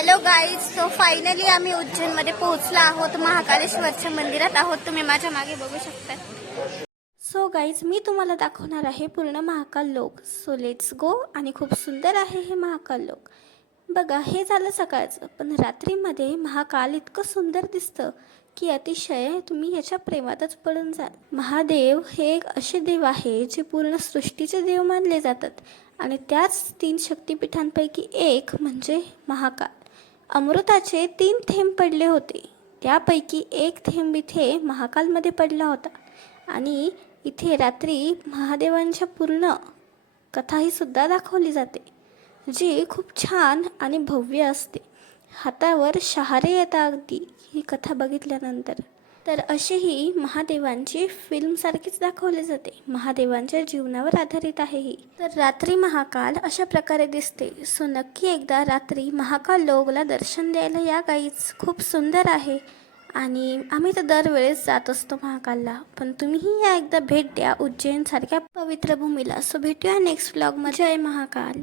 Hello guys, so finally आम्ही उज्जैनमध्ये पोहोचलो आहोत. महाकालेश्वरच्या मंदिरात आहोत. तुम्ही माझ्या मागे बघू शकता. सो गाईज, मी तुम्हाला दाखवणार आहे पूर्ण महाकाल लोक. So let's go. आणि खूप सुंदर आहे हे महाकाल लोक. बघा, हे झालं सकाळचं, पण रात्रीमध्ये महाकाल इतकं सुंदर दिसतं की अतिशय तुम्ही याच्या प्रेमातच पडून जाल. महादेव हे एक असे देव आहे जे पूर्ण सृष्टीचे देव मानले जातात. आणि त्याच 3 शक्तिपीठांपैकी एक म्हणजे महाकाल. अमृताचे 3 थेंब पडले होते. त्यापैकी एक थेंब इथे महाकालमध्ये पडला होता. आणि इथे रात्री महादेवांच्या पूर्ण कथाही सुद्धा दाखवली जाते, जी खूप छान आणि भव्य असते. हातावर शहारे येतात अगदी ही कथा बघितल्यानंतर. तर अशीही महादेवांची फिल्मसारखीच दाखवली जाते. महादेवांच्या जीवनावर आधारित आहे ही. तर रात्री महाकाल अशा प्रकारे दिसते. सो नक्की एकदा रात्री महाकाल लोकला दर्शन द्यायला या गाईज. खूप सुंदर आहे आणि आम्ही तर दरवेळेस जात असतो महाकालला. पण तुम्हीही या एकदा भेट द्या उज्जैन सारख्या पवित्र भूमीला. सो भेटूया नेक्स्ट व्लॉगमध्ये. जय महाकाल.